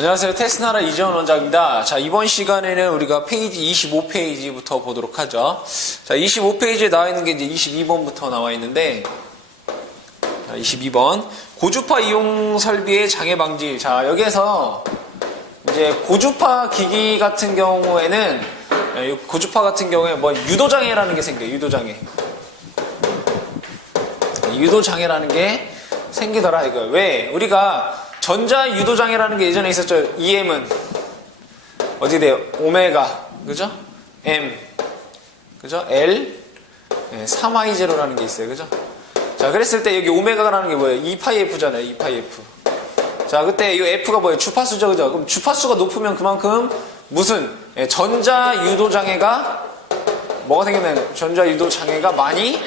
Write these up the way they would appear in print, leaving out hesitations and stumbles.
안녕하세요. 테스나라 이재원 원장입니다. 자, 이번 시간에는 우리가 페이지 25페이지부터 보도록 하죠. 자, 25페이지에 나와 있는 게 이제 22번부터 나와 있는데, 자, 22번. 고주파 이용 설비의 장애 방지. 자, 여기에서 이제 고주파 기기 같은 경우에는, 고주파 같은 경우에 뭐 유도장애라는 게 생겨요. 유도장애. 유도장애라는 게 생기더라, 이거예요. 왜? 우리가 전자 유도장애라는 게 예전에 있었죠. EM은 어디 돼요? 오메가, 그죠? M, 그죠? L, 3I0라는 게 있어요, 그죠? 자, 그랬을 때 여기 오메가라는 게 뭐예요? 2파이F잖아요, 2파이F. 자, 그때 이 F가 뭐예요? 주파수죠, 그죠? 그럼 주파수가 높으면 그만큼 무슨 전자 유도장애가 뭐가 생겼나요? 전자 유도장애가 많이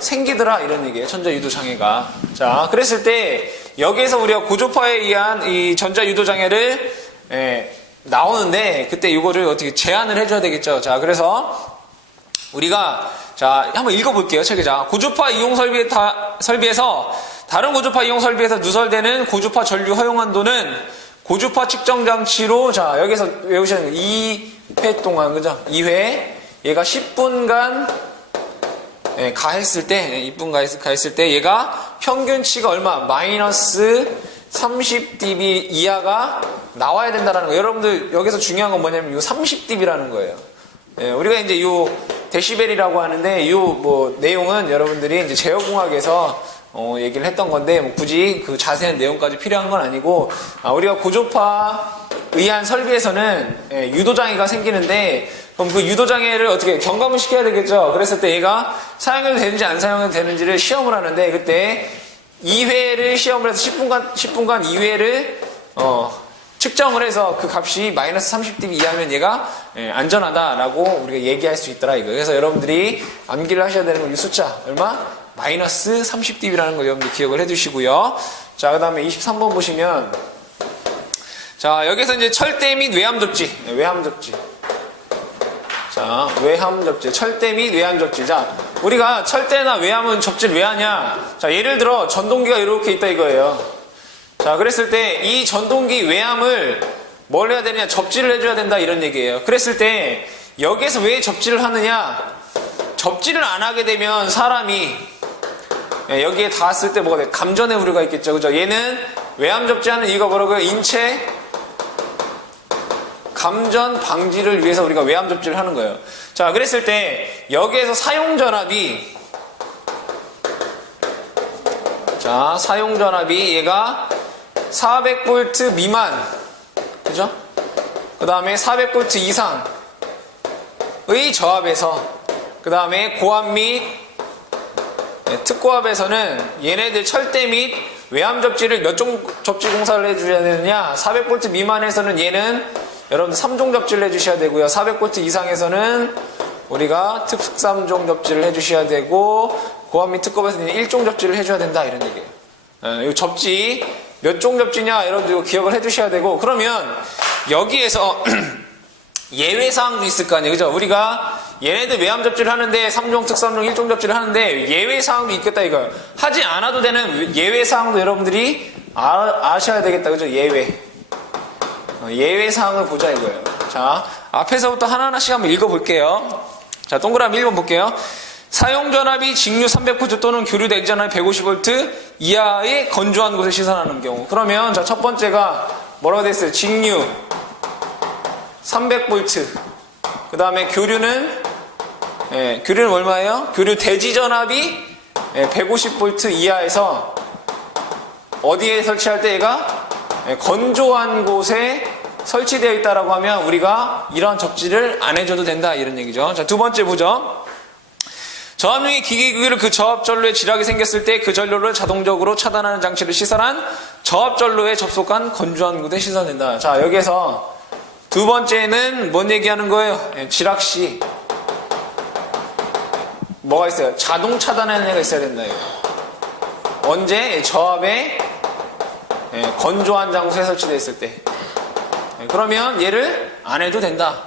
생기더라, 이런 얘기예요. 전자 유도장애가. 자, 그랬을 때 여기에서 우리가 고주파에 의한 이 전자 유도장애를 나오는데 그때 이거를 어떻게 제한을 해줘야 되겠죠. 자, 그래서 우리가 자 한번 읽어볼게요. 책에. 자, 고주파 이용 설비에서 다른 고주파 이용 설비에서 누설되는 고주파 전류 허용 한도는 고주파 측정 장치로 자 여기서 외우시는 2회 동안 그죠? 2회 얘가 10분간 가했을 때, 2분 가했을 때, 얘가 평균치가 얼마? 마이너스 30dB 이하가 나와야 된다는 거예요. 여러분들, 여기서 중요한 건 뭐냐면, 요 30dB라는 거예요. 우리가 이제 요 데시벨이라고 하는데, 요 뭐, 내용은 여러분들이 이제 제어공학에서 얘기를 했던 건데, 뭐 굳이 그 자세한 내용까지 필요한 건 아니고, 우리가 고주파 의한 설비에서는 유도장애가 생기는데, 그럼 그 유도장애를 어떻게 경감을 시켜야 되겠죠? 그랬을 때 얘가 사용해도 되는지 안 사용해도 되는지를 시험을 하는데 그때 2회를 시험을 해서 10분간 2회를 측정을 해서 그 값이 마이너스 30dB 이하면 얘가 안전하다라고 우리가 얘기할 수 있더라 이거. 그래서 여러분들이 암기를 하셔야 되는 건 이 숫자 얼마? 마이너스 30dB라는 거 여러분들 기억을 해두시고요. 자, 그 다음에 23번 보시면 자 여기서 이제 철대 및 외함 접지. 외함 접지. 자, 외함 접지. 철대 및 외함 접지. 자, 우리가 철대나 외함은 접지를 왜 하냐? 자, 예를 들어 전동기가 이렇게 있다 이거예요. 자, 그랬을 때 이 전동기 외함을 뭘 해야 되느냐? 접지를 해줘야 된다 이런 얘기예요. 그랬을 때 여기에서 왜 접지를 하느냐? 접지를 안 하게 되면 사람이 여기에 닿았을 때 뭐가 돼? 감전의 우려가 있겠죠. 그죠? 얘는 외함 접지하는 이유가 뭐라고요? 인체 감전 방지를 위해서 우리가 외함 접지를 하는 거예요. 자, 그랬을 때 여기에서 사용전압이 자, 사용전압이 얘가 400V 미만 그죠? 그 다음에 400V 이상의 저압에서 그 다음에 고압 및 특고압에서는 얘네들 철대 및 외함 접지를 몇 종 접지 공사를 해줘야 되느냐? 400V 미만에서는 얘는 여러분들 3종 접지를 해주셔야 되고요. 400V 이상에서는 우리가 특3종 접지를 해주셔야 되고 고압 및 특고압에서는 1종 접지를 해줘야 된다 이런 얘기예요. 이 접지 몇 종 접지냐 여러분들 기억을 해주셔야 되고 그러면 여기에서 예외사항도 있을 거 아니에요. 그죠? 우리가 얘네들 외함 접지를 하는데 3종, 특3종, 1종 접지를 하는데 예외사항도 있겠다 이거예요. 하지 않아도 되는 예외사항도 여러분들이 아셔야 되겠다. 그죠? 예외사항을 보자 이거예요. 자, 앞에서부터 하나하나씩 한번 읽어볼게요. 자, 동그라미 1번 볼게요. 사용전압이 직류 300V 또는 교류 대기전압이 150V 이하의 건조한 곳에 시선하는 경우. 그러면 자, 첫 번째가 뭐라고 됐어요? 직류 300V. 그 다음에 교류는 얼마예요? 교류 대지전압이 150V 이하에서 어디에 설치할 때 얘가 건조한 곳에 설치되어 있다라고 하면 우리가 이런 접지를 안 해줘도 된다 이런 얘기죠. 자, 두 번째 보죠. 저압용의 기기를 그 저압전로에 지락이 생겼을 때 그 전로를 자동적으로 차단하는 장치를 시설한 저압전로에 접속한 건조한 곳에 시설된다. 자, 여기에서 두 번째는 뭔 얘기하는 거예요? 지락 시 뭐가 있어요? 자동 차단하는 애가 있어야 된다. 언제? 저압에 건조한 장소에 설치되어 있을 때. 그러면 얘를 안 해도 된다.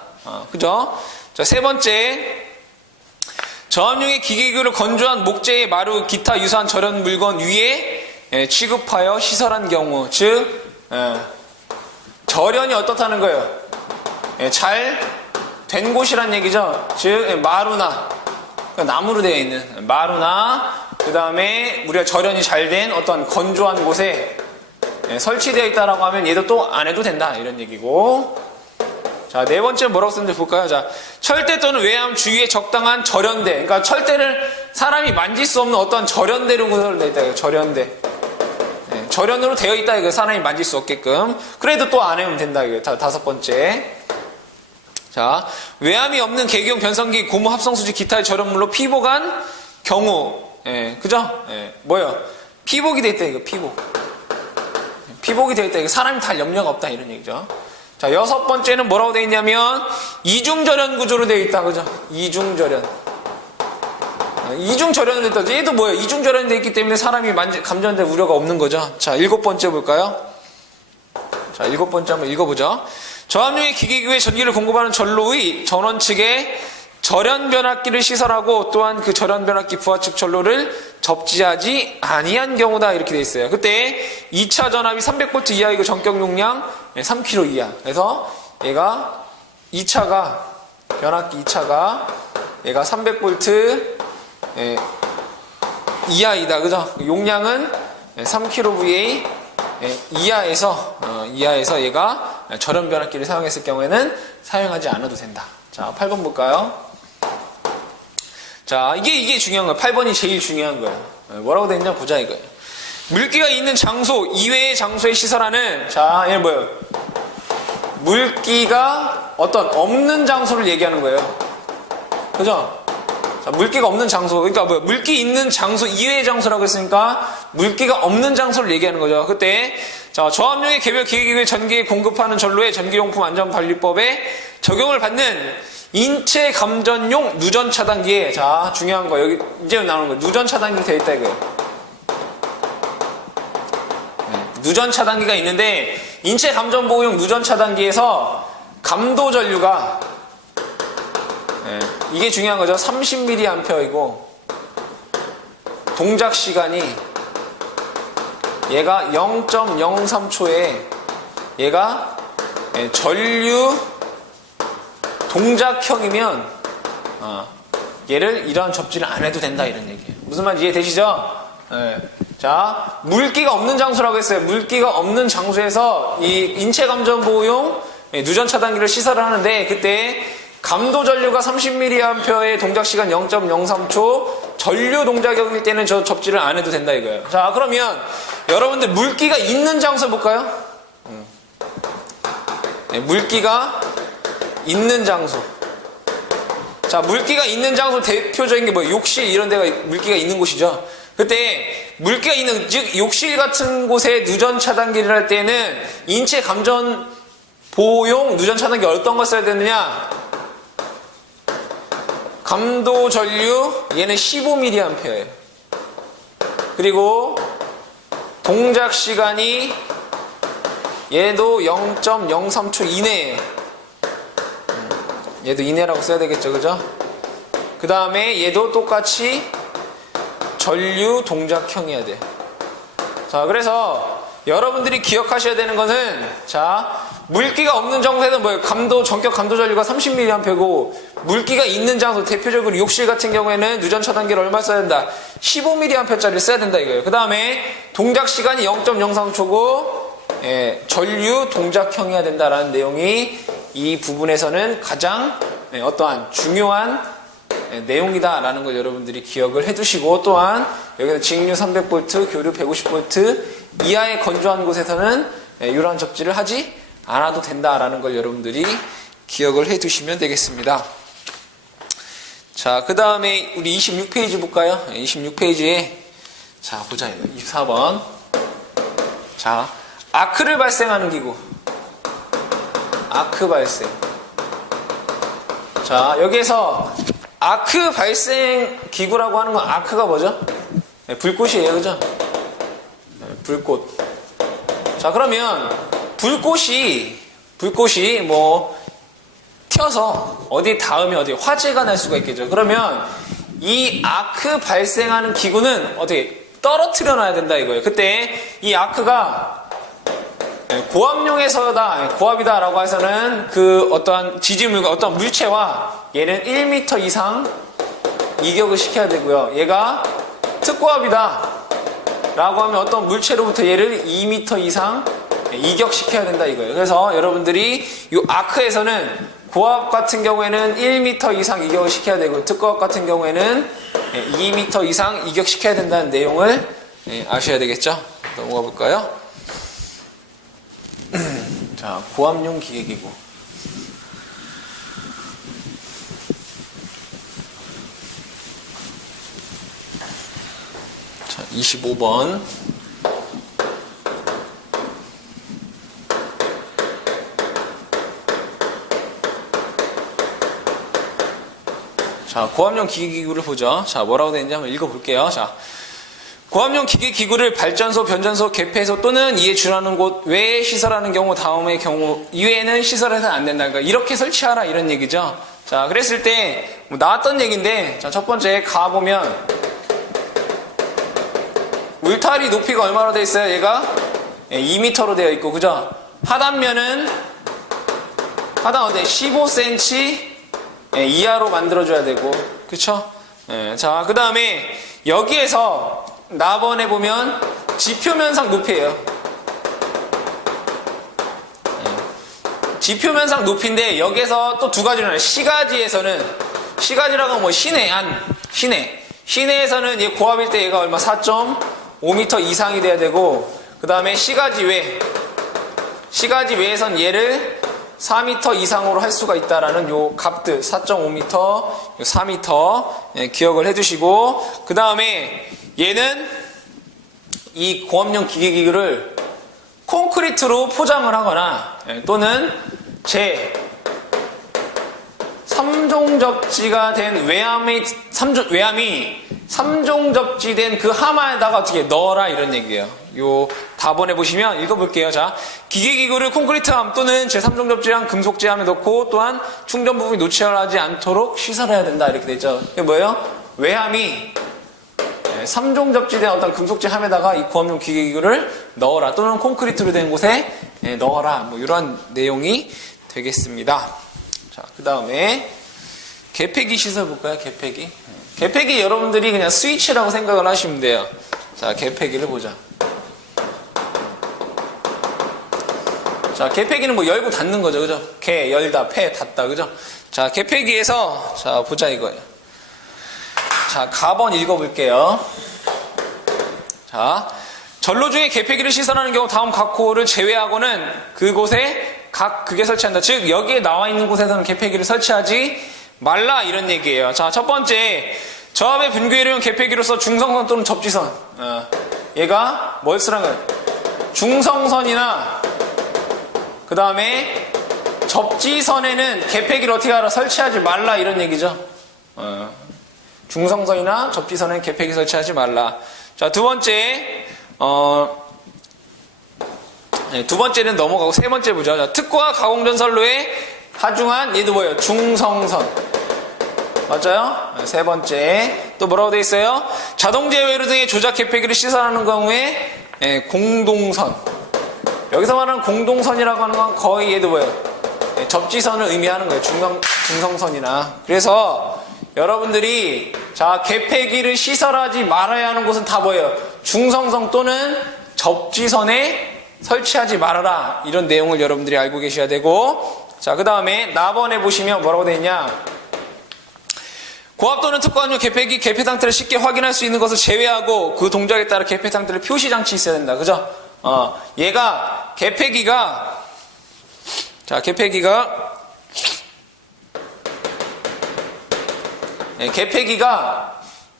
그죠? 자, 세 번째. 저압용의 기계기구를 건조한 목재의 마루, 기타 유사한 절연 물건 위에 취급하여 시설한 경우. 즉, 절연이 어떻다는 거예요? 잘 된 곳이란 얘기죠. 즉 마루나, 나무로 되어 있는 마루나, 그 다음에 우리가 절연이 잘 된 어떤 건조한 곳에 설치되어 있다라고 하면 얘도 또 안 해도 된다 이런 얘기고. 자, 네 번째 뭐라고 쓰는지 볼까요? 자, 철대 또는 외암 주위에 적당한 절연대. 그러니까 철대를 사람이 만질 수 없는 어떤 절연대로 구성되어 있다. 이거 절연대. 절연으로 되어 있다. 이거 사람이 만질 수 없게끔. 그래도 또 안 해면 된다. 이거 다섯 번째. 자, 외암이 없는 계기용 변성기, 고무 합성수지, 기타의 절연물로 피복한 경우. 그죠? 뭐요? 피복이 되어 있다. 이거 피복. 피복이 되어 있다. 이거 사람이 달 염려가 없다. 이런 얘기죠. 자, 여섯 번째는 뭐라고 되어 있냐면 이중절연 구조로 되어 있다. 그죠? 이중절연. 이중절연으로 되어 있다. 얘도 뭐예요? 이중절연이 되어 있기 때문에 사람이 감전될 우려가 없는 거죠. 자, 일곱 번째 볼까요? 자, 일곱 번째 한번 읽어보죠. 저압용의 기계기구에 전기를 공급하는 전로의 전원 측에 절연변압기를 시설하고 또한 그 절연변압기 부하측 전로를 접지하지 아니한 경우다. 이렇게 되어 있어요. 그때 2차 전압이 300V 이하이고 전격 용량 3kg 이하. 그래서 얘가 2차가 변압기 2차가 얘가 300V 이하이다. 그죠? 용량은 3kVA 이하에서 얘가 절연 변압기를 사용했을 경우에는 사용하지 않아도 된다. 자, 8번 볼까요? 자, 이게 중요한 거예요. 8번이 제일 중요한 거예요. 뭐라고 되어 있냐 보자 이거예요. 물기가 있는 장소 이외의 장소에 시설하는, 자, 얘는 뭐예요? 물기가 어떤 없는 장소를 얘기하는 거예요. 그죠? 자, 물기가 없는 장소. 그러니까 뭐예요? 물기 있는 장소 이외의 장소라고 했으니까 물기가 없는 장소를 얘기하는 거죠. 그때 자, 저압용의 개별 기계기구에 전기에 공급하는 전로의 전기용품 안전관리법에 적용을 받는 인체 감전용 누전 차단기에, 자, 중요한 거 여기 이제 나오는 거 누전 차단기 되어 있다 이거예요. 누전 차단기가 있는데 인체 감전 보호용 누전 차단기에서 감도 전류가 이게 중요한 거죠. 30mA이고 동작 시간이 얘가 0.03초에 얘가 전류 동작형이면 얘를 이러한 접지를 안 해도 된다 이런 얘기예요. 무슨 말인지 이해되시죠? 자, 물기가 없는 장소라고 했어요. 물기가 없는 장소에서 이 인체 감전 보호용 누전 차단기를 시설을 하는데 그때 감도 전류가 30mA의 동작 시간 0.03초 전류 동작형일 때는 저 접지를 안 해도 된다 이거예요. 자, 그러면 여러분들 물기가 있는 장소 볼까요? 물기가 있는 장소. 자, 물기가 있는 장소 대표적인 게 뭐예요? 욕실 이런 데가 물기가 있는 곳이죠. 그때 물기가 있는, 즉 욕실 같은 곳에 누전 차단기를 할 때는 인체 감전 보호용 누전 차단기 어떤 거 써야 되느냐? 감도 전류 얘는 15mA예요. 그리고 동작 시간이 얘도 0.03초 이내예요. 얘도 이내라고 써야 되겠죠, 그죠? 그 다음에 얘도 똑같이 전류 동작형이어야 돼. 자, 그래서 여러분들이 기억하셔야 되는 것은, 자, 물기가 없는 장소에는 뭐예요? 전격 감도 전류가 30mA고, 물기가 있는 장소, 대표적으로 욕실 같은 경우에는 누전 차단기를 얼마 써야 된다? 15mA짜리를 써야 된다 이거예요. 그 다음에 동작 시간이 0.03초고, 전류 동작형이어야 된다라는 내용이 이 부분에서는 가장 어떠한 중요한 내용이다라는 걸 여러분들이 기억을 해두시고, 또한 여기서 직류 300V, 교류 150V 이하의 건조한 곳에서는 이러한 접지를 하지 않아도 된다라는 걸 여러분들이 기억을 해두시면 되겠습니다. 자, 그 다음에 우리 26페이지 볼까요? 26페이지에 자, 보자 이거 24번. 자, 아크를 발생하는 기구. 아크 발생. 자, 여기에서 아크 발생 기구라고 하는 건, 아크가 뭐죠? 불꽃이에요, 그죠? 불꽃. 자, 그러면 불꽃이 뭐 튀어서 어디 닿으면 어디 화재가 날 수가 있겠죠. 그러면 이 아크 발생하는 기구는 어떻게 떨어뜨려 놔야 된다 이거예요. 그때 이 아크가 고압용에서다, 고압이다라고 해서는 그 어떠한 지지물과 어떤 물체와 얘는 1m 이상 이격을 시켜야 되고요. 얘가 특고압이다 라고 하면 어떤 물체로부터 얘를 2m 이상 이격시켜야 된다 이거예요. 그래서 여러분들이 이 아크에서는 고압 같은 경우에는 1m 이상 이격을 시켜야 되고 특고압 같은 경우에는 2m 이상 이격시켜야 된다는 내용을 아셔야 되겠죠. 넘어가 볼까요? 자, 고압용 기계기구. 자, 25번. 자, 고압용 기계기구를 보죠. 자, 뭐라고 되어 있는지 한번 읽어볼게요. 자, 고압용 기계기구를 발전소, 변전소, 개폐소 또는 이에 준하는 곳 외에 시설하는 경우 다음의 경우 이외에는 시설해서는 안 된다. 그러니까 이렇게 설치하라 이런 얘기죠. 자, 그랬을 때 뭐 나왔던 얘기인데, 자, 첫 번째 가보면 울타리 높이가 얼마로 되어 있어요? 얘가 2m로 되어 있고, 그죠? 하단면은 하단 어때? 15cm 이하로 만들어줘야 되고, 그쵸? 자, 그 다음에 여기에서 나번에 보면 지표면상 높이에요. 지표면상 높이인데 여기에서 또 두 가지를 해요. 시가지라고 하면 뭐 시내에서는 얘 고압일 때 얘가 얼마 4.5m 이상이 돼야 되고, 그 다음에 시가지 외에선 얘를 4m 이상으로 할 수가 있다라는 요 값들 4.5m, 4m 기억을 해두시고, 그 다음에 얘는 이 고압용 기계기구를 콘크리트로 포장을 하거나 또는 제 3종 접지가 된 외암이 3종 접지된 그 하마에다가 어떻게 넣어라 이런 얘기예요. 요 답원에 보시면 읽어볼게요. 자, 기계기구를 콘크리트함 또는 제 3종 접지한 금속제함에 넣고 또한 충전 부분이 노출하지 않도록 시설해야 된다 이렇게 되죠. 이게 뭐예요? 외함이 3종 접지된 어떤 금속제 함에다가 이 고압용 기계기구를 넣어라 또는 콘크리트로 된 곳에 넣어라 뭐 이런 내용이 되겠습니다. 자, 그 다음에 개폐기 시설 볼까요? 개폐기 여러분들이 그냥 스위치라고 생각을 하시면 돼요. 자, 개폐기를 보자. 자, 개폐기는 뭐 열고 닫는 거죠, 그죠? 개 열다, 폐 닫다, 그죠? 자, 개폐기에서 자 보자 이거예요. 자, 가번 읽어볼게요. 자, 전로 중에 개폐기를 시설하는 경우 다음 각 호를 제외하고는 그곳에 각 극에 설치한다. 즉 여기에 나와 있는 곳에서는 개폐기를 설치하지 말라 이런 얘기예요. 자, 첫 번째 저압의 분교회로용 개폐기로서 중성선 또는 접지선. 얘가 뭘 쓰라는 거예요? 중성선이나 그 다음에 접지선에는 개폐기를 어떻게 하라? 설치하지 말라 이런 얘기죠. 중성선이나 접지선에는 개폐기 설치하지 말라. 자, 두 번째는 넘어가고 세 번째 보죠. 자, 특고와 가공전선로에 하중한 얘도 뭐예요? 중성선. 맞아요? 세 번째. 또 뭐라고 되어 있어요? 자동제외로 등의 조작 개폐기를 시설하는 경우에 공동선. 여기서 말하는 공동선이라고 하는 건 거의 얘도 뭐예요? 접지선을 의미하는 거예요. 중성선이나. 그래서 여러분들이 자, 개폐기를 시설하지 말아야 하는 곳은 다 뭐예요? 중성선 또는 접지선에 설치하지 말아라 이런 내용을 여러분들이 알고 계셔야 되고, 자, 그 다음에 나번에 보시면 뭐라고 되어 있냐? 고압 또는 특고압용 개폐기 개폐 상태를 쉽게 확인할 수 있는 것을 제외하고 그 동작에 따라 개폐 상태를 표시 장치 있어야 된다, 그죠? 얘가 개폐기가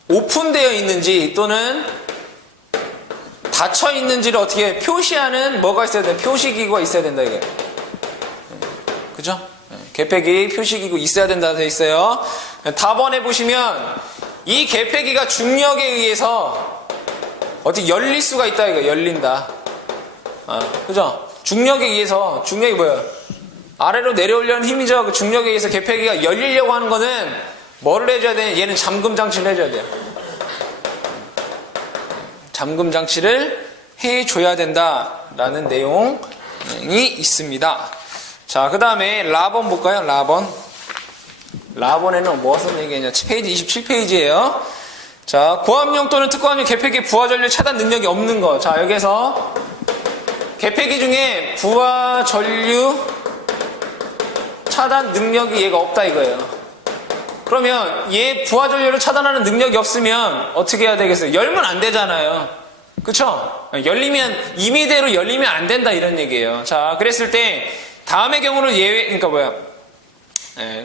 오픈되어 있는지 또는 닫혀 있는지를 어떻게 표시하는 뭐가 있어야 돼? 표시기구가 있어야 된다 이게. 그죠? 개폐기 표시기구 있어야 된다 되어 있어요. 답원에 보시면 이 개폐기가 중력에 의해서 어떻게 열릴 수가 있다 이거. 열린다. 그죠? 중력에 의해서, 중력이 뭐예요? 아래로 내려오려는 힘이죠. 그 중력에 의해서 개폐기가 열리려고 하는 거는 뭐를 해줘야 되냐? 얘는 잠금 장치를 해줘야 돼요. 잠금 장치를 해줘야 된다라는 내용 이 있습니다. 자, 그 다음에 라번 볼까요? 라번에는 무엇을 얘기하냐? 페이지 27페이지예요. 자, 고압용 또는 특고압용 개폐기 부하 전류 차단 능력이 없는 거. 자, 여기서 개폐기 중에 부하 전류 차단 능력이 얘가 없다 이거예요. 그러면 얘 부하 전류를 차단하는 능력이 없으면 어떻게 해야 되겠어요? 열면 안 되잖아요. 그쵸? 임의대로 열리면 안 된다 이런 얘기예요. 자, 그랬을 때 다음의 경우는 예외, 그러니까 뭐야?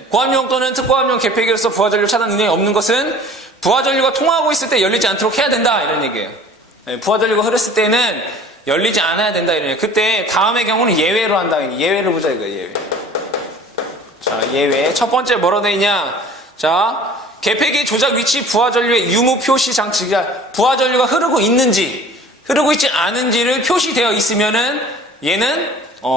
고압용 또는 특고압용 개폐기로서 부하 전류 차단 능력이 없는 것은 부하 전류가 통하고 있을 때 열리지 않도록 해야 된다 이런 얘기예요. 부하 전류가 흐르을 때는 열리지 않아야 된다 이런 얘기예요. 그때 다음의 경우는 예외로 한다. 예외를 보자 이거예요. 예외. 자, 예외. 첫 번째 뭐로 돼 있냐? 자, 개폐기 조작 위치 부하 전류의 유무 표시 장치가 부하 전류가 흐르고 있는지 흐르고 있지 않은지를 표시되어 있으면은 얘는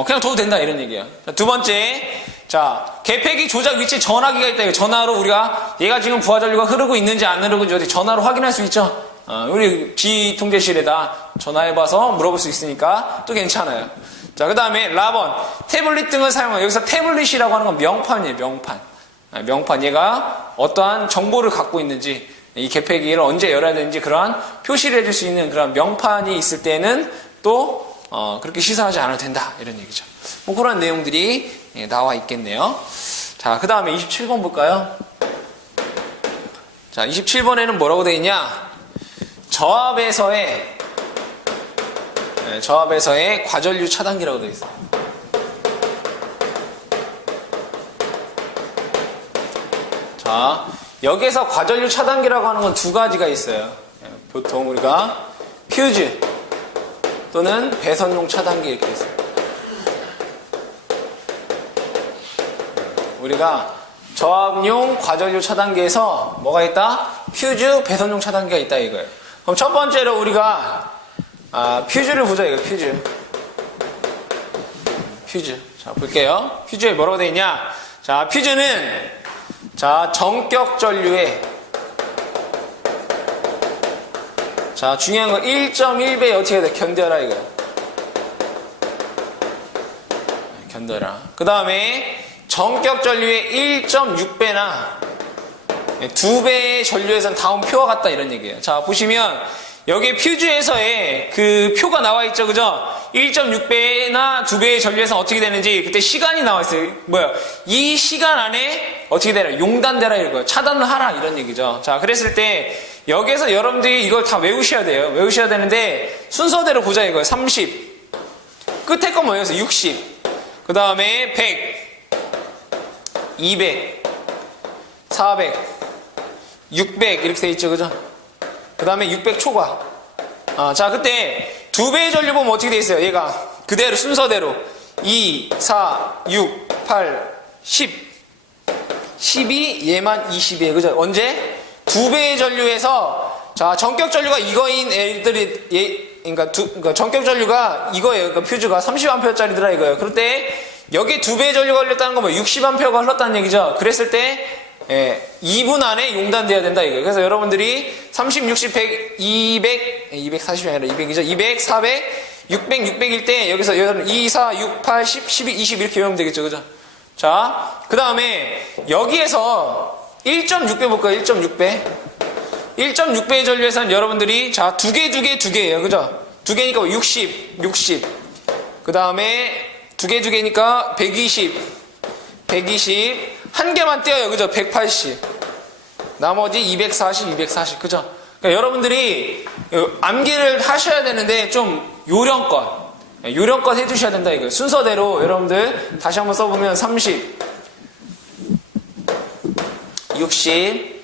그냥 둬도 된다 이런 얘기예요. 자, 두 번째, 자, 개폐기 조작 위치 전화기가 있다. 이거 전화로 우리가 얘가 지금 부하 전류가 흐르고 있는지 안 흐르고 있는지 어디 전화로 확인할 수 있죠. 우리 지통제실에다 전화해봐서 물어볼 수 있으니까 또 괜찮아요. 자, 그 다음에 라번 태블릿 등을 사용하는, 여기서 태블릿이라고 하는 건 명판이에요. 명판. 얘가 어떠한 정보를 갖고 있는지, 이 개폐기를 언제 열어야 되는지 그러한 표시를 해줄 수 있는 그런 명판이 있을 때는 또 그렇게 시사하지 않아도 된다 이런 얘기죠. 뭐 그런 내용들이 나와 있겠네요. 자, 그 다음에 27번 볼까요? 자, 27번에는 뭐라고 되어 있냐? 저압에서의 과전류 차단기라고 되어 있어요. 자, 여기서 과전류 차단기라고 하는 건 두 가지가 있어요. 보통 우리가 퓨즈 또는 배선용 차단기 이렇게 있어요. 우리가 저압용 과전류 차단기에서 뭐가 있다? 퓨즈, 배선용 차단기가 있다 이거예요. 그럼 첫 번째로 우리가 퓨즈를 보자 이거 퓨즈. 자, 볼게요. 퓨즈에 뭐라고 되어 있냐? 자, 퓨즈는 자, 전격 전류에 자, 중요한 건 1.1배 어떻게 돼? 견뎌라 이거예요. 견뎌라. 그 다음에 전격 전류의 1.6배나 2배의 전류에선 다운표와 같다 이런 얘기예요. 자, 보시면 여기 퓨즈에서의 그 표가 나와 있죠. 그죠? 1.6배나 2배의 전류에서 어떻게 되는지 그때 시간이 나와 있어요. 뭐야? 이 시간 안에 어떻게 되나? 용단되라 이거예요. 차단을 하라 이런 얘기죠. 자, 그랬을 때 여기에서 여러분들이 이걸 다 외우셔야 돼요. 외우셔야 되는데 순서대로 보자 이거예요. 30 끝에 거 뭐예요? 60 그 다음에 100 200 400 600 이렇게 돼 있죠. 그죠? 그 다음에 600 초과. 자, 그때 2배의 전류 보면 어떻게 돼 있어요? 얘가 그대로 순서대로 2, 4, 6, 8, 10 12, 얘만 20이에요. 그죠? 언제? 2배의 전류에서 자, 전격 전류가 이거인 애들이 그러니까 전격 전류가 이거예요. 그러니까 퓨즈가 30A짜리더라 이거예요. 그럴 때 여기 2배의 전류가 흘렀다는 건 뭐 60A가 흘렀다는 얘기죠. 그랬을 때 2분 안에 용단돼야 된다 이거예요. 그래서 여러분들이 30, 60, 100, 200, 240이 아니라 200이죠. 200, 400, 600, 600일 때 여기서 2, 4, 6, 8, 10, 12, 20 이렇게 외우면 되겠죠. 그죠? 자, 그 다음에 여기에서 1.6배 볼까요? 1.6배. 1.6배의 전류에서는 여러분들이 자, 두 개예요. 그죠? 두 개니까 60. 그 다음에 두 개니까 120. 한 개만 떼어요. 그죠? 180. 나머지 240. 그죠? 그러니까 여러분들이 암기를 하셔야 되는데 좀 요령껏 해주셔야 된다 이거예요. 순서대로 여러분들 다시 한번 써보면 30, 60,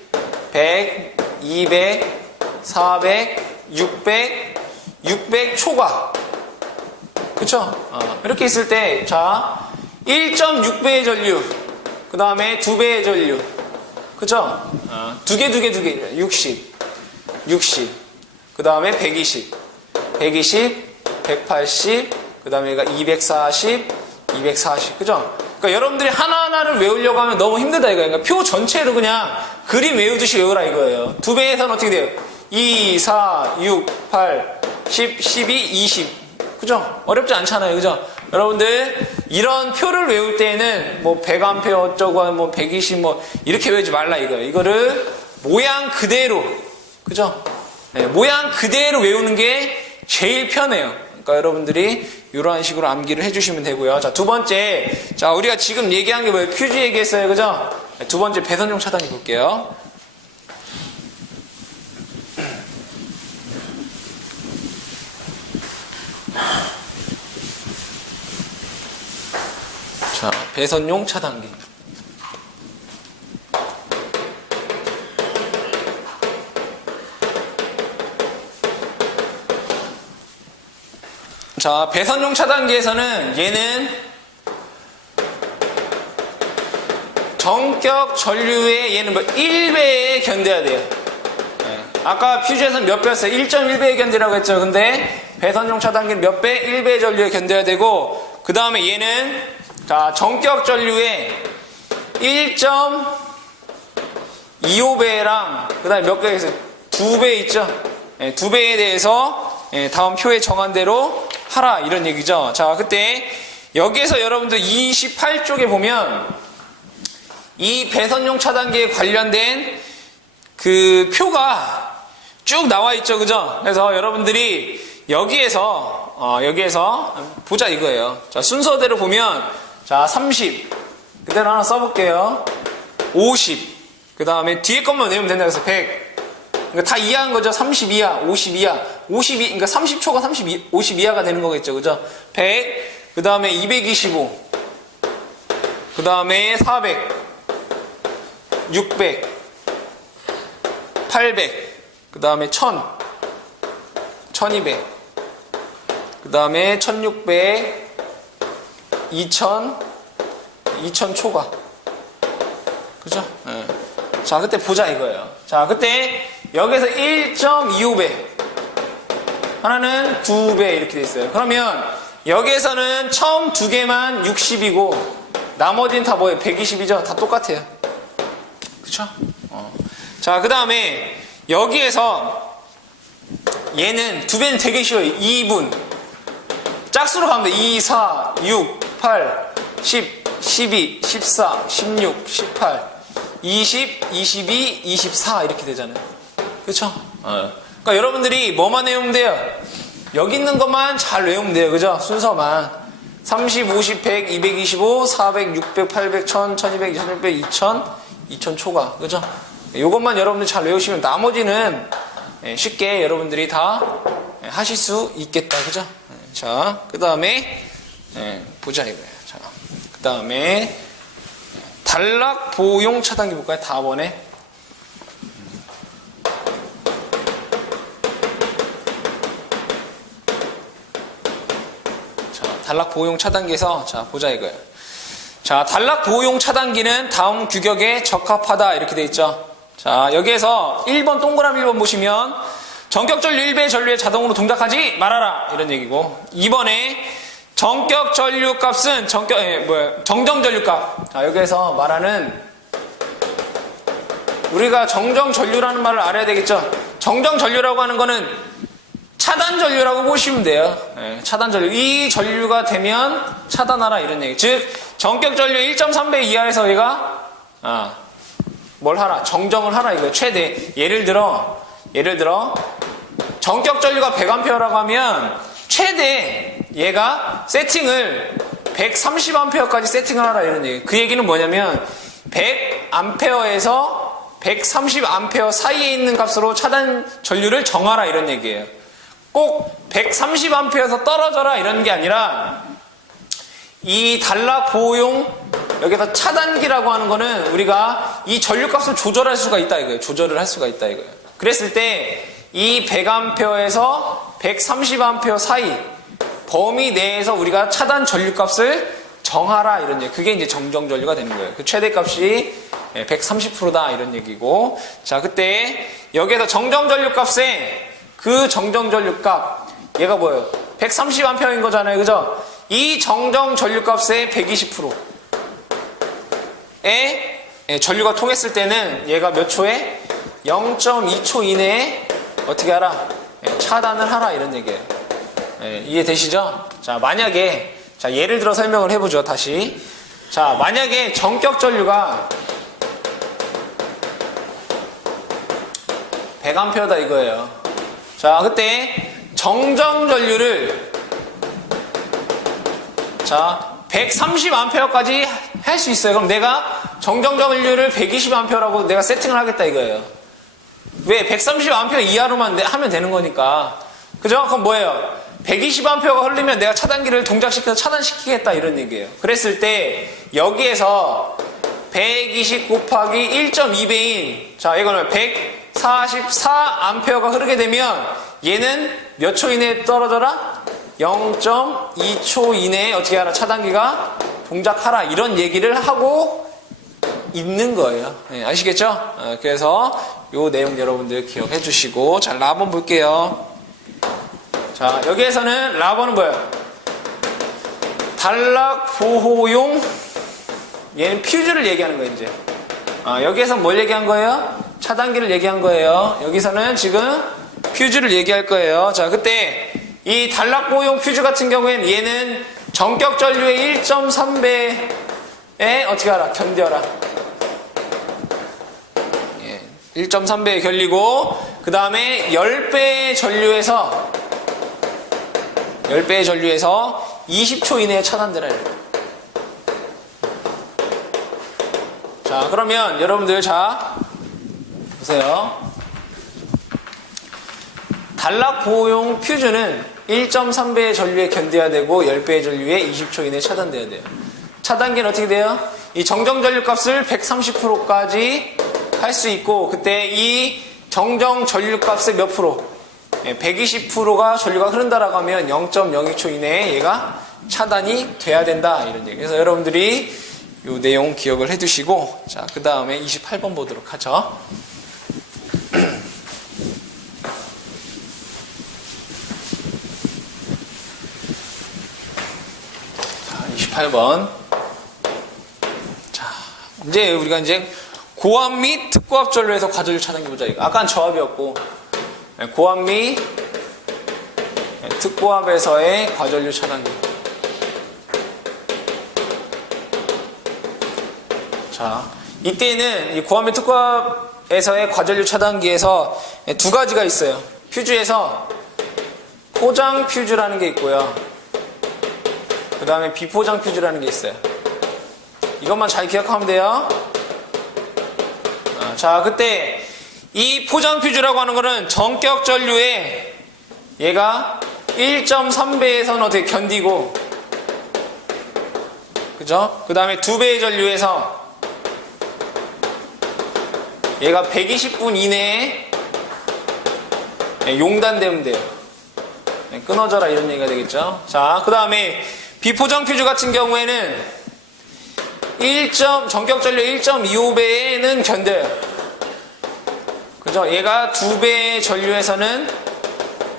100, 200, 400, 600 초과. 그쵸? 이렇게 있을 때, 자, 1.6배의 전류, 그 다음에 2배의 전류. 그쵸? 두 개. 60. 그 다음에 120. 180. 그 다음에 얘가 240. 그죠? 그러니까 여러분들이 하나하나를 외우려고 하면 너무 힘들다 이거예요. 그러니까 표 전체로 그냥 그림 외우듯이 외우라 이거예요. 2배에서는 어떻게 돼요? 2, 4, 6, 8, 10, 12, 20. 그죠? 어렵지 않잖아요. 그죠? 여러분들 이런 표를 외울 때에는 뭐 100A 어쩌고 뭐 120 뭐 이렇게 외우지 말라 이거예요. 이거를 모양 그대로, 그죠? 네, 모양 그대로 외우는 게 제일 편해요. 그러니까 여러분들이 이런 식으로 암기를 해주시면 되고요. 자, 두 번째, 자, 우리가 지금 얘기한 게 뭐예요? 퓨즈 얘기했어요, 그죠? 네, 두 번째 배선용 차단기 볼게요. 자, 배선용 차단기. 자, 배선용 차단기에서는 얘는 전격 전류의 얘는 뭐 1배에 견뎌야 돼요. 네. 아까 퓨즈에서는 몇 배였어요? 1.1배에 견디라고 했죠. 근데 배선용 차단기는 몇 배? 1배 전류에 견뎌야 되고, 그 다음에 얘는 자, 전격 전류의 1.25배랑 그 다음에 몇 배 있어요? 2배 있죠? 네, 2배에 대해서 다음 표에 정한 대로 하라 이런 얘기죠. 자, 그때 여기에서 여러분들 28쪽에 보면 이 배선용 차단기에 관련된 그 표가 쭉 나와 있죠, 그죠? 그래서 여러분들이 여기에서 보자 이거예요. 자, 순서대로 보면 자, 30 그대로 하나 써볼게요. 50 그 다음에 뒤에 것만 외우면 된다 그래서 100 그러니까 다 이하한 거죠. 30 이하, 50 이하, 52, 그러니까 30초가 50 이하가 되는 거겠죠. 그죠? 100, 그 다음에 225, 그 다음에 400, 600, 800, 그 다음에 1000, 1200, 그 다음에 1600, 2000, 2000 초과. 그죠? 네. 자, 그때 보자 이거예요. 자, 그때 여기서 1.25배 하나는 2배 이렇게 돼 있어요. 그러면 여기에서는 처음 두 개만 60이고 나머지는 다 뭐예요? 120이죠? 다 똑같아요. 그쵸? 자, 그 다음에 여기에서 얘는 두 배는 되게 쉬워요. 2분 짝수로 가면 돼. 2, 4, 6, 8, 10, 12, 14, 16, 18 20, 22, 24 이렇게 되잖아요. 그쵸? 그러니까 여러분들이 뭐만 외우면 돼요? 여기 있는 것만 잘 외우면 돼요. 그죠? 순서만 30, 50, 100, 225, 400, 600, 800, 1000, 1200, 1600, 2000, 2000 초과. 그죠? 이것만 여러분들 잘 외우시면 나머지는 쉽게 여러분들이 다 하실 수 있겠다. 그죠? 자, 그 다음에 보자 이거예요. 자, 그 다음에 단락 보호용 차단기 볼까요? 다번에. 자, 단락 보호용 차단기에서 자, 보자 이거예요. 자, 단락 보호용 차단기는 다음 규격에 적합하다 이렇게 돼 있죠. 자, 여기에서 1번 동그라미 1번 보시면 전격 전류 1배 전류에 자동으로 동작하지 말아라 이런 얘기고, 2번에 전격 전류 값은 정정 전류 값. 자, 여기에서 말하는 우리가 정정 전류라는 말을 알아야 되겠죠. 정정 전류라고 하는 거는 차단 전류라고 보시면 돼요. 차단 전류. 이 전류가 되면 차단하라 이런 얘기. 즉 전격 전류 1.3배 이하에서 얘가 뭘 하라? 정정을 하라 이거예요. 최대. 예를 들어 전격 전류가 100A라고 하면 최대 얘가 세팅을 130A까지 세팅을 하라 이런 얘기. 그 얘기는 뭐냐면 100A에서 130A 사이에 있는 값으로 차단 전류를 정하라 이런 얘기예요. 꼭 130A에서 떨어져라 이런 게 아니라 이 단락 보호용 여기서 차단기라고 하는 거는 우리가 이 전류 값을 조절할 수가 있다 이거예요. 조절을 할 수가 있다 이거예요. 그랬을 때 이 100A에서 130A 사이 범위 내에서 우리가 차단 전류 값을 정하라 이런 얘기. 그게 이제 정정 전류가 되는 거예요. 그 최대 값이 130%다 이런 얘기고. 자, 그때 여기에서 정정 전류 값에 그 정정 전류 값 얘가 뭐예요? 130A인 거잖아요. 그죠? 이 정정 전류 값의 120%에 전류가 통했을 때는 얘가 몇 초에? 0.2초 이내에 어떻게 하라? 차단을 하라 이런 얘기예요. 이해되시죠? 자, 만약에 자, 예를 들어 설명을 해보죠. 다시. 자, 만약에 전격 전류가 100A다 이거예요. 자, 그때 정정 전류를 자 130A까지 할 수 있어요. 그럼 내가 정정 전류를 120A라고 내가 세팅을 하겠다 이거예요. 왜? 130A 이하로만 하면 되는 거니까. 그죠? 그럼 뭐예요? 120A가 흐르면 내가 차단기를 동작시켜서 차단시키겠다 이런 얘기예요. 그랬을 때 여기에서 120 곱하기 1.2배인 자 이거는 144A가 흐르게 되면 얘는 몇 초 이내에 떨어져라? 0.2초 이내에 어떻게 하라? 차단기가 동작하라 이런 얘기를 하고 있는 거예요. 네, 아시겠죠? 그래서 요 내용 여러분들 기억해 주시고 자 라번 볼게요. 자 여기에서는 라번은 뭐예요? 단락 보호용 얘는 퓨즈를 얘기하는 거예요 이제. 여기에서 뭘 얘기한 거예요? 차단기를 얘기한 거예요. 여기서는 지금 퓨즈를 얘기할 거예요. 자 그때 이 단락 보호용 퓨즈 같은 경우에는 얘는 전격 전류의 1.3배에 어떻게 하라? 견뎌라. 1.3배에 견리고 그 다음에 10배의 전류에서 20초 이내에 차단되라. 자 그러면 여러분들 자 보세요. 단락 보호용 퓨즈는 1.3배의 전류에 견뎌야 되고 10배의 전류에 20초 이내에 차단돼야 돼요. 차단기는 어떻게 돼요? 이 정정 전류 값을 130%까지 할 수 있고 그때 이 정정 전류 값의 몇 프로? 120%가 전류가 흐른다라고 하면 0.02초 이내에 얘가 차단이 돼야 된다 이런 얘기. 그래서 여러분들이 이 내용 기억을 해두시고 자 그 다음에 28번 보도록 하죠. 자 28번. 자 이제 우리가 이제 고압 및 특고압 전류에서 과전류 차단기 보자. 아까는 저압이었고 고압 및 특고압에서의 과전류 차단기. 자, 이때는 이 고압 및 특고압에서의 과전류 차단기에서 두 가지가 있어요. 퓨즈에서 포장 퓨즈라는 게 있고요. 그 다음에 비포장 퓨즈라는 게 있어요. 이것만 잘 기억하면 돼요. 자, 그때 이 포장 퓨즈라고 하는 거는 전격 전류에 얘가 1.3배에서는 어떻게 견디고 그죠? 그 다음에 2배의 전류에서 얘가 120분 이내에 용단되면 돼요. 끊어져라 이런 얘기가 되겠죠. 자, 그 다음에 비포장 퓨즈 같은 경우에는 전격 전류 1.25배에는 견뎌요. 그죠? 얘가 2배의 전류에서는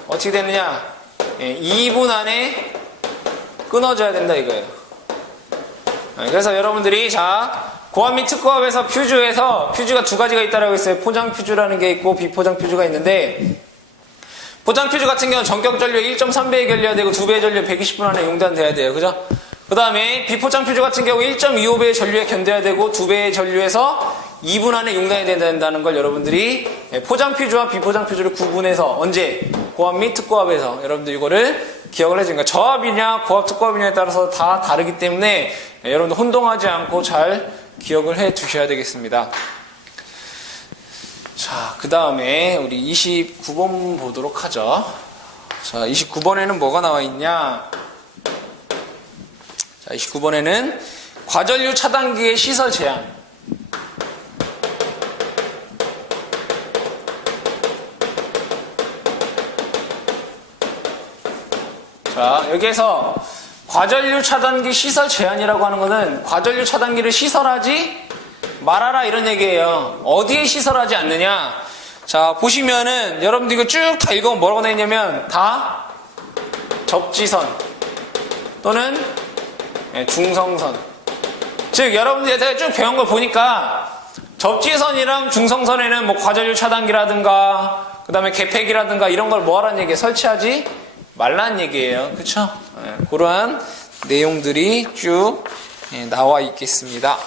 어떻게 되느냐? 2분 안에 끊어져야 된다 이거예요. 그래서 여러분들이 자 고압 및 특고압에서 퓨즈가 두 가지가 있다라고 했어요. 포장 퓨즈라는 게 있고 비포장 퓨즈가 있는데 포장 퓨즈 같은 경우는 전격 전류에 1.3배에 견뎌야 되고 2배의 전류에 120분 안에 용단돼야 돼요. 그죠? 그 다음에 비포장 퓨즈 같은 경우 1.25배의 전류에 견뎌야 되고 2배의 전류에서 2분 안에 용단이 된다는 걸 여러분들이 포장 퓨즈와 비포장 퓨즈를 구분해서 언제 고압 및 특고압에서 여러분들 이거를 기억을 해주니까 저압이냐 고압 특고압이냐에 따라서 다 다르기 때문에 여러분들 혼동하지 않고 잘 기억을 해 두셔야 되겠습니다. 자, 그 다음에 우리 29번 보도록 하죠. 자, 29번에는 뭐가 나와 있냐? 자, 29번에는 과전류 차단기의 시설 제한. 자, 여기에서 과전류 차단기 시설 제한이라고 하는 것은 과전류 차단기를 시설하지 말아라 이런 얘기예요. 어디에 시설하지 않느냐? 자, 보시면은 여러분들 이거 쭉 다 읽으면 뭐라고 되어 있냐면 다 접지선 또는 중성선. 즉 여러분들이 제가 쭉 배운 걸 보니까 접지선이랑 중성선에는 뭐 과전류 차단기라든가 그 다음에 개폐기라든가 이런 걸 뭐 하라는 얘기예요? 설치하지 말라는 얘기예요. 그쵸? 그러한 내용들이 쭉 나와 있겠습니다.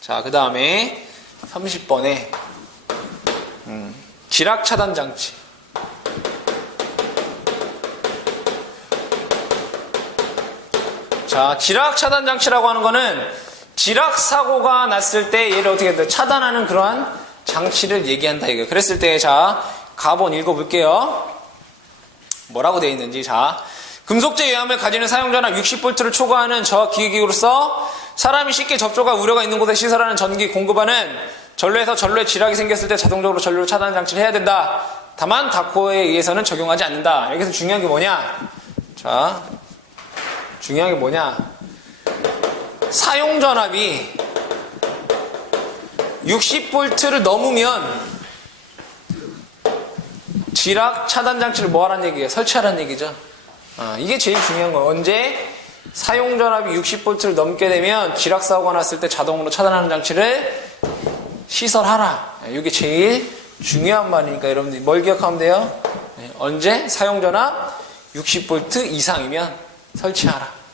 자, 그 다음에 30번에 지락 차단 장치. 자, 지락 차단 장치라고 하는 거는 지락 사고가 났을 때 얘를 어떻게 한다? 차단하는 그러한 장치를 얘기한다 이거. 그랬을 때 자, 가본 읽어볼게요. 뭐라고 되어 있는지. 자, 금속재 외압을 가지는 사용전압 60V를 초과하는 저 기기로서 사람이 쉽게 접촉할 우려가 있는 곳에 시설하는 전기 공급하는 전로에서 전로에 지락이 생겼을 때 자동적으로 전로 차단 장치를 해야 된다. 다만 다코에 의해서는 적용하지 않는다. 여기서 중요한 게 뭐냐? 자, 중요한 게 뭐냐? 사용 전압이 60V를 넘으면 지락 차단 장치를 뭐 하라는 얘기예요? 설치하라는 얘기죠. 이게 제일 중요한 거예요. 언제 사용 전압이 60V를 넘게 되면 지락 사고가 났을 때 자동으로 차단하는 장치를 시설하라. 이게 제일 중요한 말이니까 여러분들이 뭘 기억하면 돼요? 언제 사용 전압 60V 이상이면 설치하라.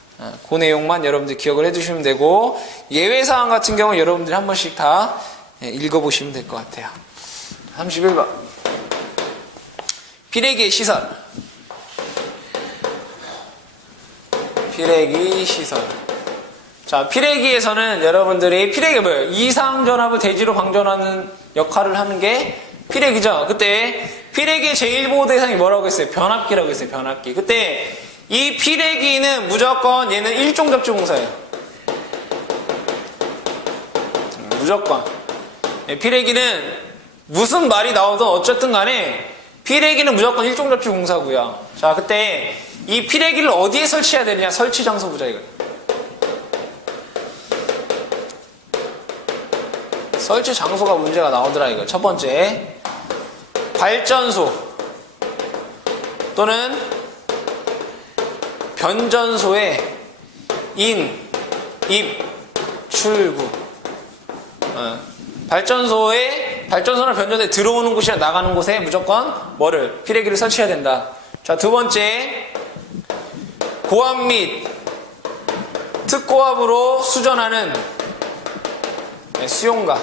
그 내용만 여러분들 기억을 해주시면 되고, 예외사항 같은 경우 여러분들이 한 번씩 다 읽어보시면 될 것 같아요. 31번 피레기 시설. 피레기 시설. 자, 피레기에서는 여러분들이 피레기가 뭐예요? 이상전압을 대지로 방전하는 역할을 하는 게 피레기죠. 그때 피레기의 제1보호 대상이 뭐라고 했어요? 변압기라고 했어요. 변압기. 그때 이 피레기는 무조건 얘는 일종접지공사예요. 무조건. 피레기는 무슨 말이 나오든 어쨌든 간에 피레기는 무조건 일종접지공사고요. 자, 그때 이 피레기를 어디에 설치해야 되느냐? 설치 장소 보자 이거. 설치 장소가 문제가 나오더라 이거. 첫 번째, 발전소 또는 변전소의 인, 입, 출구. 발전소나 변전소에 들어오는 곳이나 나가는 곳에 무조건 뭐를? 피레기를 설치해야 된다. 자, 두 번째, 고압 및 특고압으로 수전하는 수용가.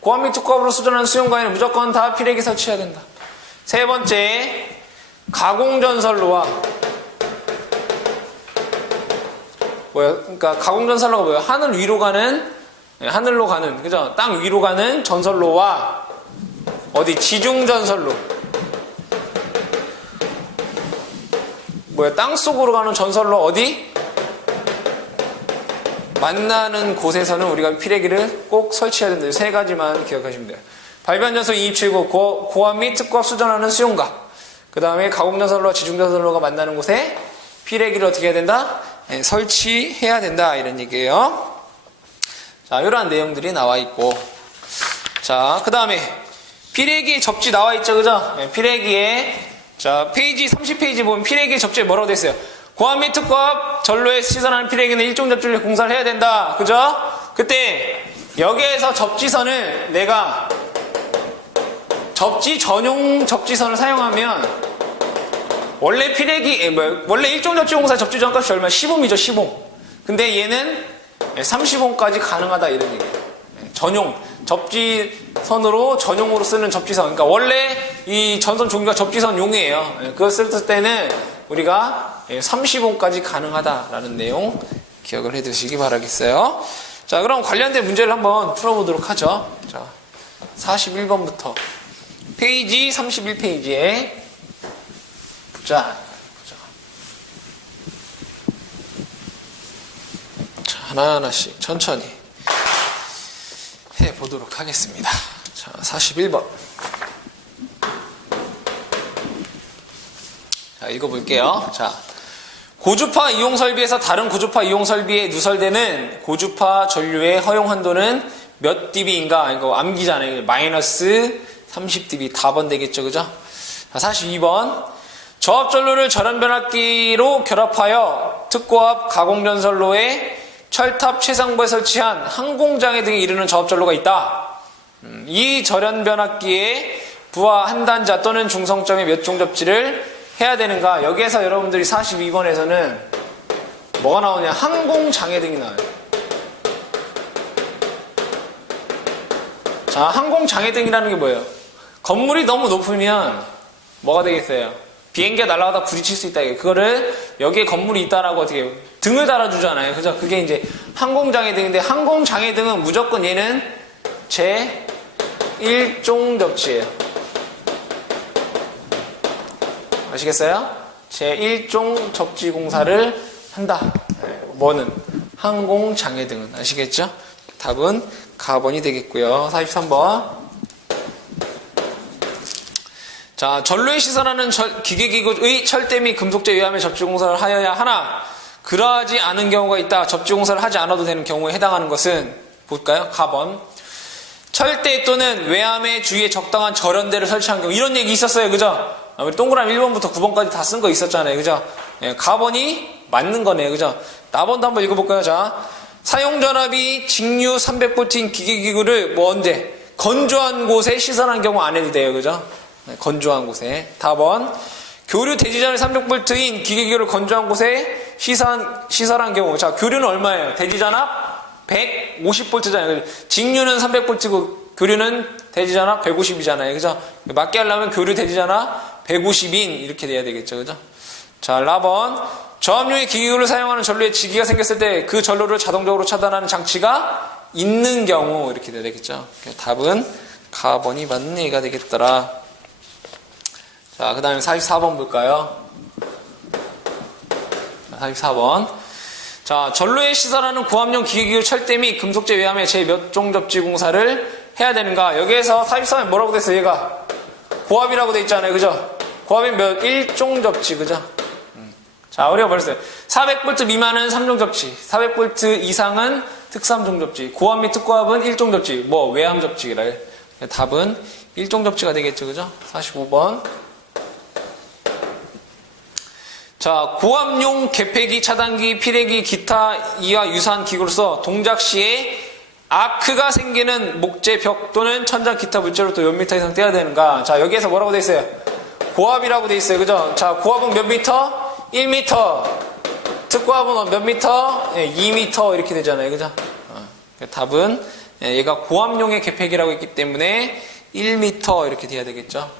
고압 및 특고압으로 수전하는 수용가에는 무조건 다 피레기 설치해야 된다. 세 번째, 가공전선로와 그러니까 가공전선로가 뭐예요? 하늘로 가는, 그죠? 땅 위로 가는 전선로와 어디 지중전선로. 땅 속으로 가는 전선로 어디? 만나는 곳에서는 우리가 피레기를 꼭 설치해야 된다. 세 가지만 기억하시면 돼요. 발변전소 이입출구, 고압 및 특고압 수전하는 수용가. 그 다음에 가공전선로와 지중전선로가 만나는 곳에 피레기를 어떻게 해야 된다? 설치해야 된다. 이런 얘기예요. 자, 이러한 내용들이 나와 있고. 자, 그 다음에 피레기 접지 나와 있죠. 그죠? 피레기에, 자, 페이지 30페이지 보면 피레기 접지에 뭐라고 돼 있어요? 고압 및 특고압 전로에 시선하는 피레기는 일종 접지를 공사를 해야 된다. 그죠? 그때 여기에서 접지선을 내가 전용 접지선을 사용하면 원래 원래 일종 접지 공사 접지 전값이 얼마? 10옴이죠. 10옴. 근데 얘는 30옴까지 가능하다 이런 얘기예요. 전용 접지선으로 전용으로 쓰는 접지선. 그러니까 원래 이 전선 종류가 접지선용이에요. 그걸 쓸 때는 우리가 30옴까지 가능하다라는 내용 기억을 해두시기 바라겠어요. 자, 그럼 관련된 문제를 한번 풀어보도록 하죠. 자, 41번부터 페이지 31페이지에 보자. 자, 하나하나씩 천천히 해보도록 하겠습니다. 자, 41번. 자, 읽어볼게요. 자, 고주파 이용 설비에서 다른 고주파 이용 설비에 누설되는 고주파 전류의 허용 한도는 몇 dB인가? 이거 암기잖아요. 마이너스 30dB 답은 되겠죠. 그죠? 자, 42번. 저압 전로를 절연 변압기로 결합하여 특고압 가공전선로에 철탑 최상부에 설치한 항공장애 등에 이르는 저압 전로가 있다. 이 절연 변압기에 부하 한 단자 또는 중성점의 몇 종 접지를 해야 되는가? 여기에서 여러분들이 42번에서는 뭐가 나오냐? 항공장애등이 나와요. 자, 항공장애등이라는 게 뭐예요? 건물이 너무 높으면 뭐가 되겠어요? 비행기가 날아가다 부딪힐 수 있다. 그거를 여기에 건물이 있다라고 어떻게 등을 달아주잖아요. 그죠? 그게 이제 항공장애등인데 항공장애등은 무조건 얘는 제 1종 접지예요. 아시겠어요? 제 1종 접지 공사를 한다. 뭐는? 항공장애등은. 아시겠죠? 답은 가번이 되겠고요. 43번. 자, 전로에 시설하는 기계기구의 철대 및 금속재 외암의 접지공사를 하여야 하나 그러하지 않은 경우가 있다. 접지공사를 하지 않아도 되는 경우에 해당하는 것은 볼까요? 가번. 철대 또는 외암의 주위에 적당한 절연대를 설치한 경우. 이런 얘기 있었어요. 그죠? 우리 동그라미 1번부터 9번까지 다 쓴 거 있었잖아요. 그죠? 예, 가번이 맞는 거네요. 그죠? 나번도 한번 읽어볼까요? 자, 사용전압이 직류 300V인 기계기구를 뭐 언제? 건조한 곳에 시설한 경우 안 해도 돼요. 그죠? 네, 건조한 곳에. 다번. 교류 대지전압이 300V인 기계기구를 건조한 곳에 시설한 경우. 자, 교류는 얼마예요? 대지전압 150V잖아요. 직류는 300V고 교류는 대지전압 150이잖아요. 그죠? 맞게 하려면 교류 대지전압 150인 이렇게 돼야 되겠죠. 그죠? 자, 라번. 저압용의 기기구를 사용하는 전로에 지기가 생겼을 때 그 전로를 자동적으로 차단하는 장치가 있는 경우 이렇게 돼야 되겠죠. 답은 가번이 맞는 얘기가 되겠더라. 자, 그 다음에 44번 볼까요? 44번. 자, 전로에 시설하는 고압용 기계기구 철대 및 금속재 외암의 제 몇 종 접지 공사를 해야 되는가? 여기에서 43에 뭐라고 됐어요? 얘가 고압이라고 돼 있잖아요. 그죠? 고압이 몇? 1종 접지. 그죠? 자, 우리가 말했어요. 400V 미만은 3종 접지, 400V 이상은 특3종 접지, 고압 및 특고압은 1종 접지, 뭐 외암 접지라. 답은 1종 접지가 되겠죠. 그죠? 45번. 자, 고압용 개폐기, 차단기, 피례기, 기타 이와 유사한 기구로서 동작 시에 아크가 생기는 목재, 벽 또는 천장 기타 물체로 또 몇 미터 이상 떼야 되는가? 자, 여기에서 뭐라고 돼 있어요? 고압이라고 돼 있어요. 그죠? 자, 고압은 몇 미터? 1m. 특고압은 몇 미터? 2m 이렇게 되잖아요. 그죠? 답은 얘가 고압용의 개폐기라고 했기 때문에 1m 이렇게 돼야 되겠죠.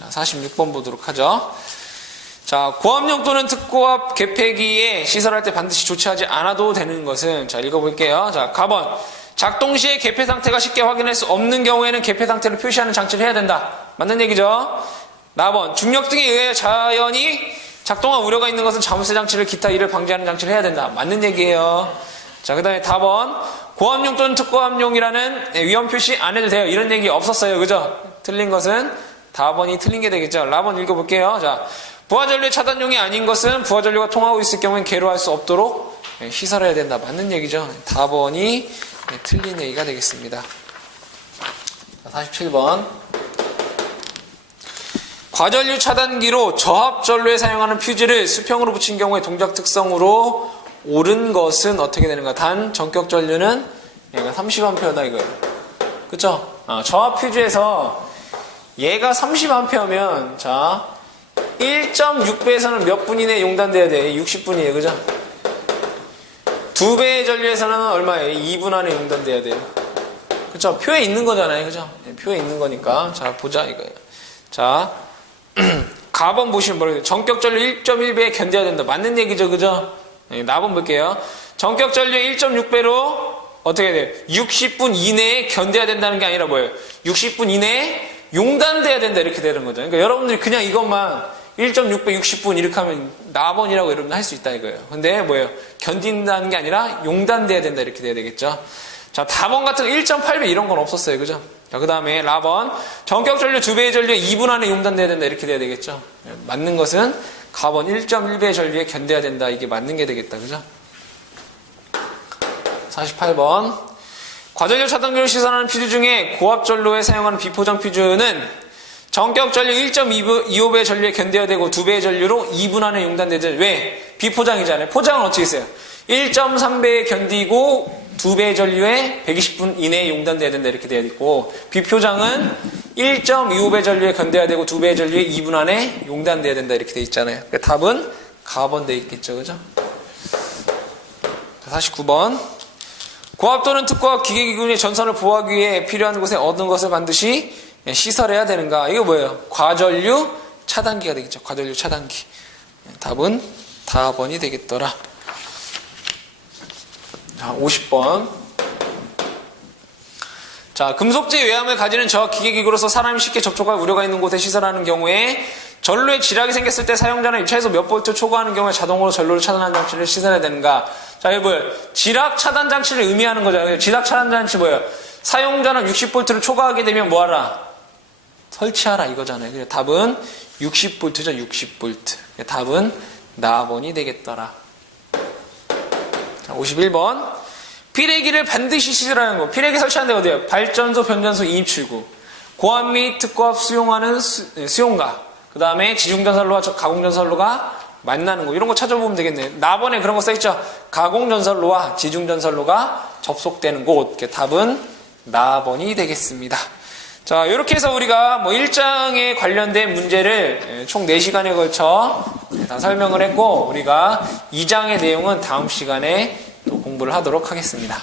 자, 46번 보도록 하죠. 자, 고압용 또는 특고압 개폐기에 시설할 때 반드시 조치하지 않아도 되는 것은, 자, 읽어볼게요. 자, 가번. 작동 시에 개폐 상태가 쉽게 확인할 수 없는 경우에는 개폐 상태를 표시하는 장치를 해야 된다. 맞는 얘기죠? 나번. 중력 등에 의해 자연이 작동할 우려가 있는 것은 자물쇠 장치를 기타 이를 방지하는 장치를 해야 된다. 맞는 얘기예요. 자, 그 다음에 다번. 고압용 또는 특고압용이라는 위험 표시 안 해도 돼요. 이런 얘기 없었어요. 그죠? 틀린 것은 다번이 틀린 게 되겠죠. 라번 읽어볼게요. 자, 부하전류의 차단용이 아닌 것은 부하전류가 통하고 있을 경우엔 개로할 수 없도록 시설해야 된다. 맞는 얘기죠. 다번이 틀린 얘기가 되겠습니다. 자, 47번. 과전류 차단기로 저압전로에 사용하는 퓨즈를 수평으로 붙인 경우에 동작 특성으로 옳은 것은 어떻게 되는가? 단 전격 전류는 얘가 30A다 이거예요. 그쵸? 저압 퓨즈에서 얘가 30A면 자 1.6배에서는 몇 분 이내에 용단돼야 돼? 60분이에요. 그죠? 2배의 전류에서는 얼마예요? 2분 안에 용단돼야 돼요. 그쵸? 표에 있는 거잖아요. 그죠? 표에 있는 거니까. 자, 보자 이거예요. 자, 가번 보시면 뭐래요? 전격 전류 1.1배에 견뎌야 된다. 맞는 얘기죠. 그죠? 나번 볼게요. 전격 전류의 1.6배로 어떻게 돼요? 60분 이내에 견뎌야 된다는 게 아니라 뭐예요? 60분 이내에 용단돼야 된다. 이렇게 되는 거죠. 그러니까 여러분들이 그냥 이것만 1.6배 60분 이렇게 하면 나번이라고 여러분들 할 수 있다 이거예요. 근데 뭐예요? 견딘다는 게 아니라 용단돼야 된다. 이렇게 돼야 되겠죠. 자, 다번 같은 1.8배 이런 건 없었어요. 그죠? 자, 그 다음에 라번. 전격 전류 2배의 전류에 2분 안에 용단돼야 된다. 이렇게 돼야 되겠죠. 맞는 것은 가번 1.1배의 전류에 견뎌야 된다. 이게 맞는 게 되겠다. 그죠? 48번. 과전류 차단기로 시선하는 퓨즈 중에 고압 전로에 사용하는 비포장 퓨즈는 전격 전류 1.25배의 전류에 견뎌야 되고 2배의 전류로 2분 안에 용단되죠. 왜? 비포장이잖아요. 포장은 어떻게 있어요? 1.3배에 견디고 2배의 전류에 120분 이내에 용단돼야 된다 이렇게 되어 있고 비표장은 1.25배 전류에 건대야 되고 2배의 전류에 2분 안에 용단돼야 된다 이렇게 되어 있잖아요. 그러니까 답은 가번 되어 있겠죠. 그죠? 49번 고압 또는 특고압 기계기군의 전선을 보호하기 위해 필요한 곳에 얻은 것을 반드시 시설해야 되는가? 이거 뭐예요? 과전류 차단기가 되겠죠. 과전류 차단기. 답은 다번이 되겠더라. 자, 50번. 자, 금속재 외암을 가지는 저 기계기구로서 사람이 쉽게 접촉할 우려가 있는 곳에 시설하는 경우에 전로에 지락이 생겼을 때 사용자는 입차에서 몇 볼트 초과하는 경우에 자동으로 전로를 차단하는 장치를 시설해야 되는가? 자, 이거 뭐예요? 지락 차단 장치를 의미하는 거잖아요. 지락 차단 장치 뭐예요? 사용자는 60볼트를 초과하게 되면 뭐하라? 설치하라 이거잖아요. 그래서 답은 60볼트죠. 60볼트. 답은 나번이 되겠더라. 자, 51번. 피레기를 반드시 시설하는 거. 피레기 설치하는 데 어디예요? 발전소, 변전소, 이입출구. 고압 및 특고압 수용하는 수용가. 그 다음에 지중전선로와 가공전선로가 만나는 거. 이런 거 찾아보면 되겠네요. 나번에 그런 거 써있죠. 가공전선로와 지중전선로가 접속되는 곳. 답은 나번이 되겠습니다. 자, 이렇게 해서 우리가 1장에 관련된 문제를 총 4시간에 걸쳐 다 설명을 했고, 우리가 2장의 내용은 다음 시간에 또 공부를 하도록 하겠습니다.